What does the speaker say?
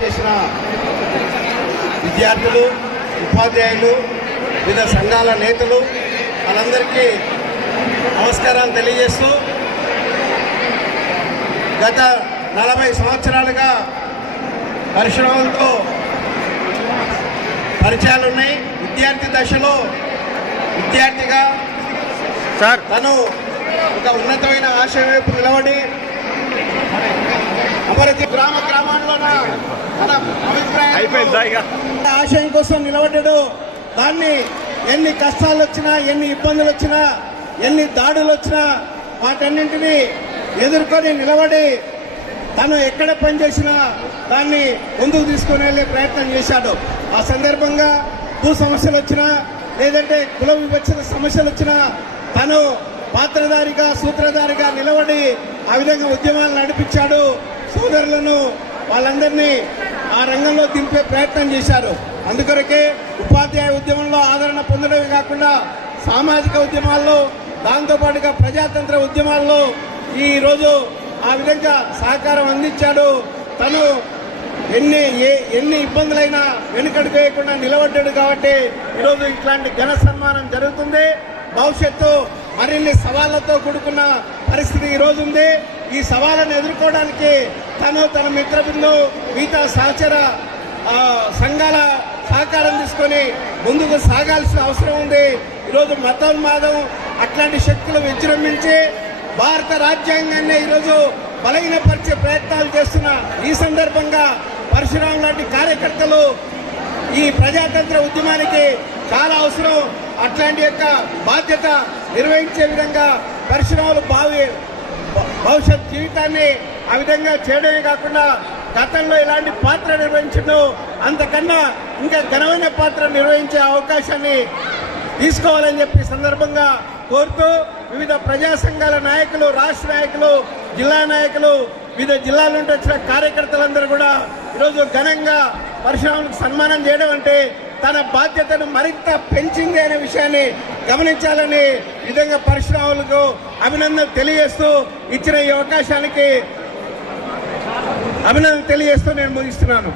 చేసిన విద్యార్థులు ఉపాధ్యాయులు వివిధ సంఘాల నేతలు వాళ్ళందరికీ నమస్కారాలు తెలియజేస్తూ గత నలభై సంవత్సరాలుగా పరిశ్రమలతో పరిచయాలు ఉన్నాయి. విద్యార్థి దశలో విద్యార్థిగా సార్. తను ఒక ఉన్నతమైన ఆశయం వైపు నిలబడి అమరతి గ్రామ గ్రామాల్లో ఆశయం కోసం నిలబడ్డాడు. దాన్ని ఎన్ని కష్టాలు వచ్చినా ఎన్ని ఇబ్బందులు వచ్చినా ఎన్ని దాడులు వచ్చినా వాటన్నింటినీ ఎదుర్కొని నిలబడి తను ఎక్కడ పనిచేసినా దాన్ని ముందుకు తీసుకుని వెళ్ళే ప్రయత్నం చేశాడు. ఆ సందర్భంగా భూ సమస్యలు వచ్చినా లేదంటే కుల విభజన సమస్యలు వచ్చినా తను పాత్రధారిగా సూత్రధారిగా నిలబడి ఆ విధంగా ఉద్యమాలు నడిపించాడు. సోదరులను వాళ్ళందరినీ ఆ రంగంలో దింపే ప్రయత్నం చేశారు. అందుకొరకే ఉపాధ్యాయ ఉద్యమంలో ఆదరణ పొందడమే కాకుండా సామాజిక ఉద్యమాల్లో దాంతోపాటుగా ప్రజాతంత్ర ఉద్యమాల్లో ఈ రోజు ఆ విధంగా సహకారం అందించాడు. తను ఎన్ని ఏ ఎన్ని ఇబ్బందులైనా వెనుకడు వేయకుండా నిలబడ్డాడు కాబట్టి ఈరోజు ఇట్లాంటి ఘన సన్మానం జరుగుతుంది. భవిష్యత్తు మరిన్ని సవాళ్ళతో కూడుకున్న పరిస్థితి ఈ ఉంది. ఈ సవాళ్ళను ఎదుర్కోవడానికి తను తన మిత్రబృందం మిగతా సహచర సంఘాల సహకారం తీసుకొని ముందుకు సాగాల్సిన అవసరం ఉంది. ఈరోజు మతోన్మాదం అట్లాంటి శక్తులు విజృంభించి భారత రాజ్యాంగాన్ని ఈరోజు బలహీనపరిచే ప్రయత్నాలు చేస్తున్న ఈ సందర్భంగా పరశురాం లాంటి కార్యకర్తలు ఈ ప్రజాతంత్ర ఉద్యమానికి చాలా అవసరం. అట్లాంటి యొక్క బాధ్యత నిర్వహించే విధంగా పరిశ్రమలు భావి భవిష్యత్ జీవితాన్ని ఆ విధంగా చేయడమే కాకుండా గతంలో ఇలాంటి పాత్ర నిర్వహించడం అంతకన్నా ఇంకా ఘనమైన పాత్ర నిర్వహించే అవకాశాన్ని తీసుకోవాలని చెప్పి సందర్భంగా కోరుతూ వివిధ ప్రజా సంఘాల నాయకులు రాష్ట్ర నాయకులు జిల్లా నాయకులు వివిధ జిల్లాల నుండి వచ్చిన కార్యకర్తలందరూ కూడా ఈరోజు ఘనంగా పరశురాములకు సన్మానం చేయడం అంటే తన బాధ్యతను మరింత పెంచింది అనే విషయాన్ని గమనించాలని విధంగా పరశురాములకు అభినందనలు తెలియజేస్తూ ఇచ్చిన ఈ అవకాశానికి అభినందనలు తెలియజేస్తూ నేను ముగిస్తున్నాను.